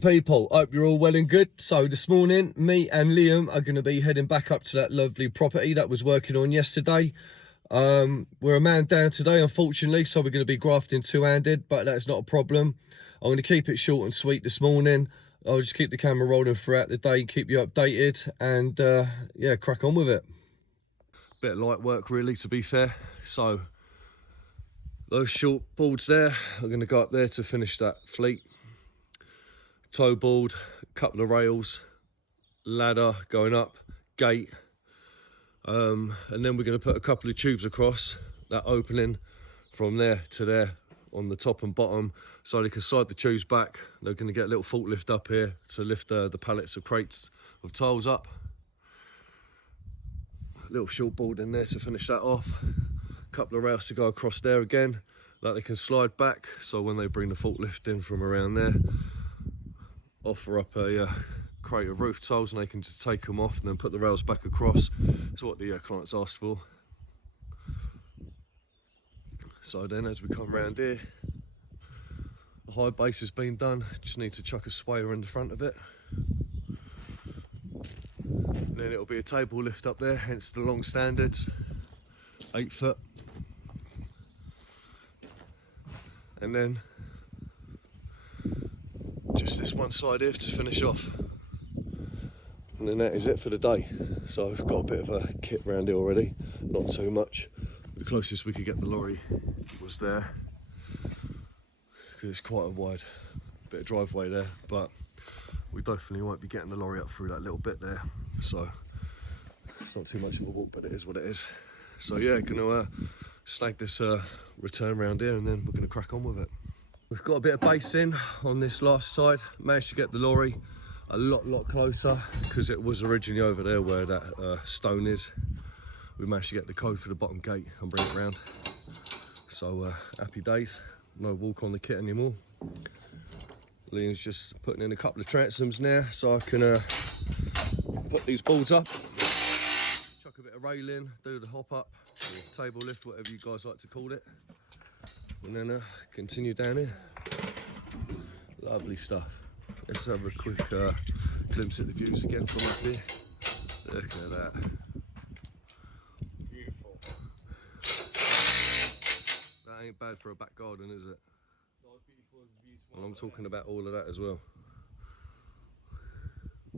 People, hope you're all well and good. So this morning, me and Liam are going to be heading back up to that lovely property that was working on yesterday. We're a man down today, unfortunately, so we're going to be grafting two-handed, but that's not a problem. I'm going to keep it short and sweet this morning. I'll just keep the camera rolling throughout the day, keep you updated, and yeah, crack on with it. Bit of light work really, to be fair. So those short boards there, I'm going to go up there to finish that fleet. Toe board, couple of rails, ladder going up, gate, and then we're going to put a couple of tubes across that opening from there to there on the top and bottom, so they can slide the tubes back. They're going to get a little forklift up here to lift the pallets of crates of tiles up. Little short board in there to finish that off. Couple of rails to go across there again, that they can slide back, so when they bring the forklift in from around there, offer up a crate of roof tiles and they can just take them off and then put the rails back across. That's what the clients asked for. So then as we come round here, the high base has been done, just need to chuck a swayer in the front of it. And then it'll be a table lift up there, hence the long standards, 8 foot. And then just this one side here to finish off, and then that is it for the day. So I've got a bit of a kit around here already, not too much. The closest we could get the lorry was there, because it's quite a wide bit of driveway there, but we definitely won't be getting the lorry up through that little bit there, so it's not too much of a walk, but it is what it is. So yeah, gonna snag this return round here and then we're gonna crack on with it. We've got a bit of base in on this last side, managed to get the lorry a lot closer, because it was originally over there where that stone is. We managed to get the code for the bottom gate and bring it round. So happy days, no walk on the kit anymore. Liam's just putting in a couple of transoms now so I can put these boards up, chuck a bit of rail in, do the hop up, or table lift, whatever you guys like to call it. And then continue down here. Lovely stuff. Let's have a quick glimpse at the views again from up here. Look at that. Beautiful. That ain't bad for a back garden, is it? Not as beautiful as the views. And I'm talking about all of that as well.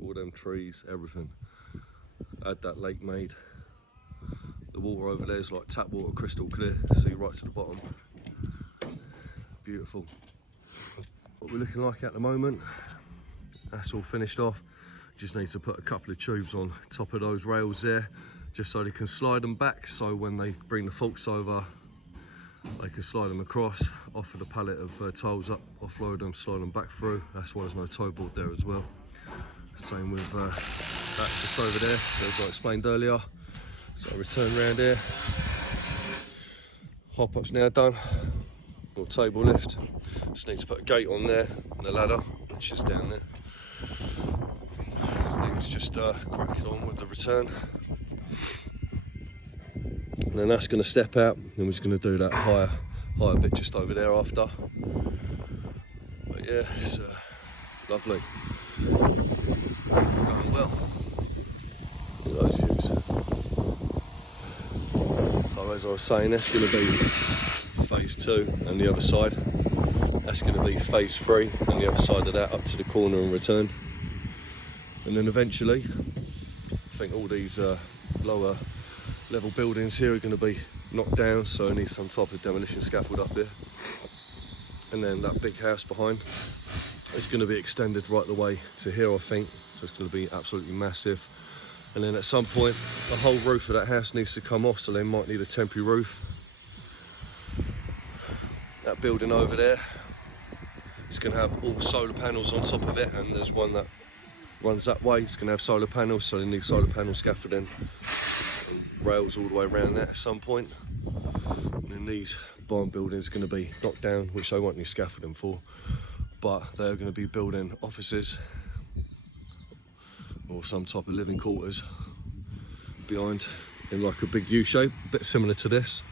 All them trees, everything. Had that lake made. The water over there is like tap water, crystal clear. See right to the bottom. Beautiful. What we're looking like at the moment, that's all finished off. Just need to put a couple of tubes on top of those rails there, just so they can slide them back, so when they bring the forks over they can slide them across, offer the pallet of tiles up, offload them, slide them back through. That's why there's no toe board there as well. Same with that just over there, as I explained earlier. So return round here, hop up's now done. Or table lift. Just need to put a gate on there and a ladder, which is down there. It's just cracking on with the return. And then that's going to step out, and we're just going to do that higher bit just over there after. But yeah, it's lovely. Going well. Look at those views. So as I was saying, that's going to be phase 2 and the other side. That's going to be phase 3 and the other side of that, up to the corner and return. And then eventually, I think all these lower level buildings here are going to be knocked down, so I need some type of demolition scaffold up there. And then that big house behind is going to be extended right the way to here, I think. So it's going to be absolutely massive. And then at some point, the whole roof of that house needs to come off, so they might need a temporary roof. That building over there, it's going to have all solar panels on top of it, and there's one that runs that way. It's going to have solar panels, so they need solar panel scaffolding, rails all the way around that at some point. And then these barn buildings are going to be knocked down, which they won't need scaffolding for, but they're going to be building offices or some type of living quarters behind in like a big U shape, a bit similar to this.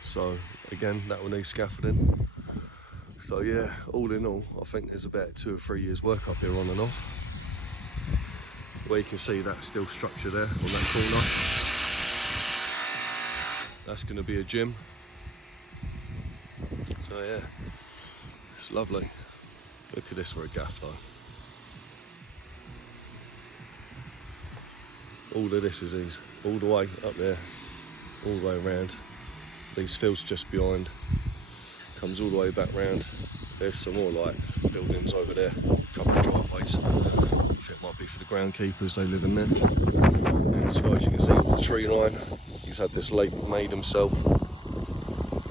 So again, that will need scaffolding. So yeah, all in all, I think there's about 2 or 3 years work up here on and off. Where you can see that steel structure there on that corner. That's going to be a gym. So yeah, it's lovely. Look at this for a gaff though. All of this is these, all the way up there, all the way around. These fields just behind, comes all the way back round. There's some more like buildings over there, a couple of driveways. I think it might be for the groundkeepers, they live in there. And as far as you can see, all the tree line, he's had this lake made himself.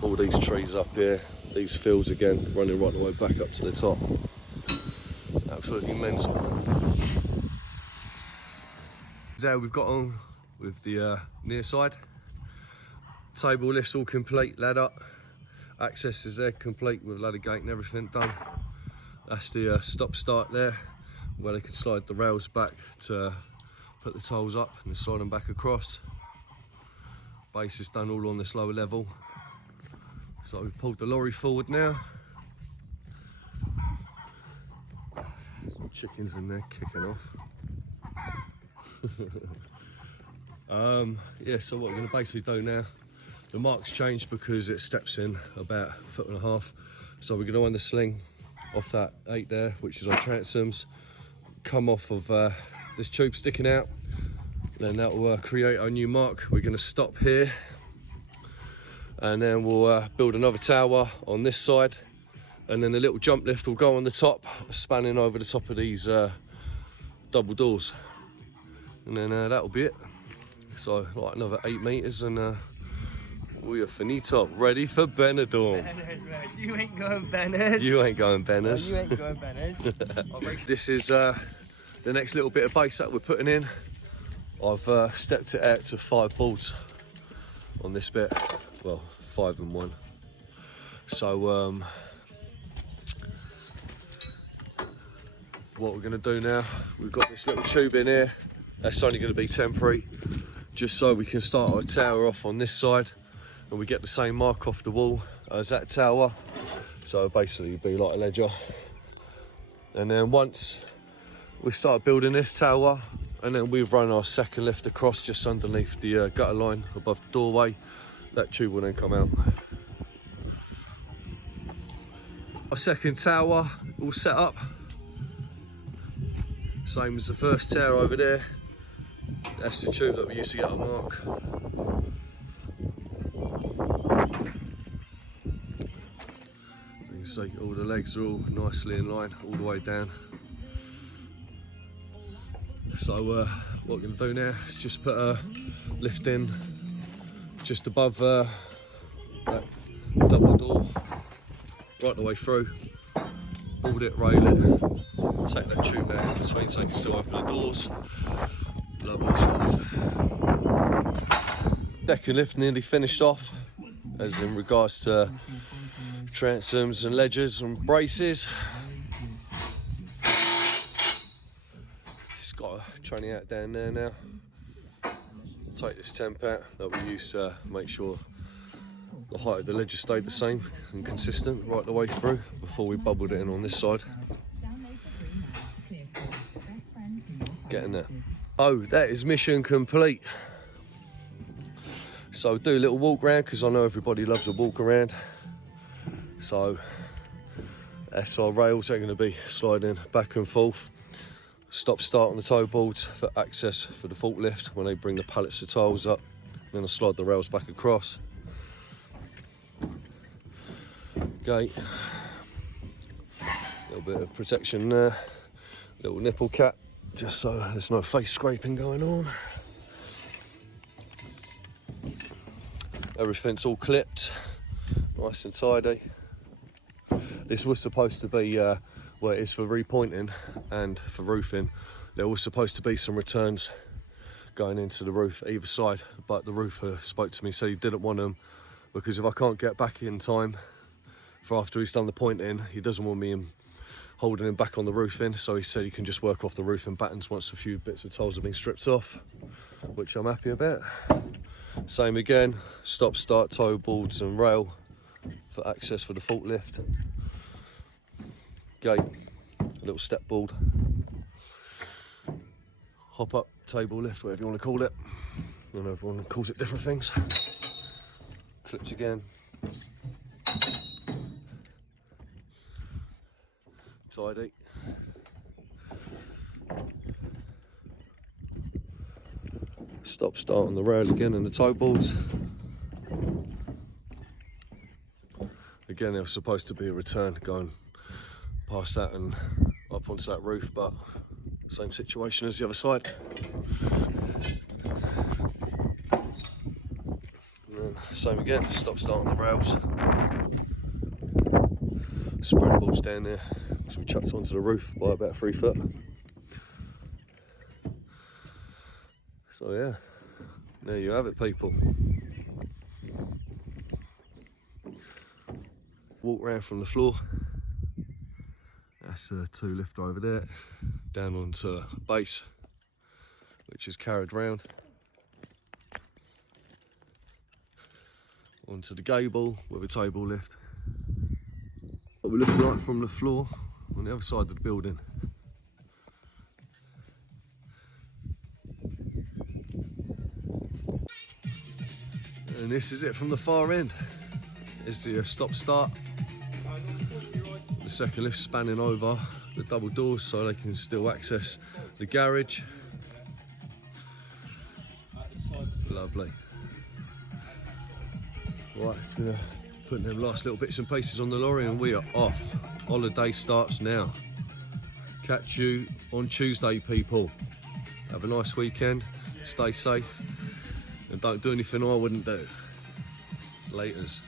All these trees up here, these fields again, running right the way back up to the top. Absolutely mental. This is how we've got on with the near side. Table lifts all complete, ladder. Access is there, complete with ladder gate and everything done. That's the stop start there, where they can slide the rails back to put the tiles up and slide them back across. Base is done all on this lower level. So we've pulled the lorry forward now. Some chickens in there kicking off. Yeah, so what we're going to basically do now, the mark's changed because it steps in about 1.5 foot. So we're going to undersling off that 8 there, which is our transoms, come off of this tube sticking out, then that will create our new mark. We're going to stop here, and then we'll build another tower on this side, and then the little jump lift will go on the top, spanning over the top of these double doors, and then that'll be it. So like another 8 meters and we are finito, ready for Benidorm. Banners, mate. You ain't going banners. You ain't going banners. No, you ain't going banners. This is the next little bit of base that we're putting in. I've stepped it out to 5 boards on this bit. Well, 5 and 1. So what we're going to do now, we've got this little tube in here. That's only going to be temporary, just so we can start our tower off on this side, and we get the same mark off the wall as that tower. So basically it'd be like a ledger. And then once we start building this tower, and then we've run our second lift across just underneath the gutter line above the doorway, that tube will then come out. Our second tower all set up, same as the first tower over there. That's the tube that we used to get our mark. You can see all the legs are all nicely in line all the way down. So what we're going to do now is just put a lift in just above that double door, right the way through, board it, rail it, take that tube out in between so you can still open the doors. Lovely stuff. Second lift nearly finished off, as in regards to transoms and ledgers and braces. Just got a tranny out down there now. Take this temp out that we used to make sure the height of the ledger stayed the same and consistent right the way through before we bubbled it in on this side. Getting there. Oh, that is mission complete. So do a little walk around because I know everybody loves a walk around. So that's our rails. They're going to be sliding back and forth. Stop start on the toe boards for access for the forklift when they bring the pallets of tiles up. Then I'll slide the rails back across. Gate. Little bit of protection there. Little nipple cap, just so there's no face scraping going on. Everything's all clipped, nice and tidy. This was supposed to be well, it is for repointing and for roofing. There was supposed to be some returns going into the roof either side, but the roofer spoke to me, said he didn't want them because if I can't get back in time for after he's done the pointing, he doesn't want me holding him back on the roofing. So he said he can just work off the roofing battens once a few bits of tiles have been stripped off, which I'm happy about. Same again, stop start toe boards and rail for access for the forklift. gate, a little step board, hop up, table lift, whatever you want to call it. I know everyone calls it different things. Clips again. Tidy. Stop, start on the rail again and the toe boards. Again, there was supposed to be a return going past that and up onto that roof, but same situation as the other side. And then same again, stop, start on the rails. Spread boards down there, because we chucked onto the roof by about 3 foot. So yeah, there you have it, people. Walk round from the floor. That's a 2 lifter over there, down onto base, which is carried round onto the gable with a table lift. What we're looking like from the floor on the other side of the building. And this is it from the far end. Is the stop start. The second lift spanning over the double doors so they can still access the garage. Lovely. Right, so putting them last little bits and pieces on the lorry and we are off. Holiday starts now. Catch you on Tuesday, people. Have a nice weekend, stay safe and don't do anything I wouldn't do. Laters.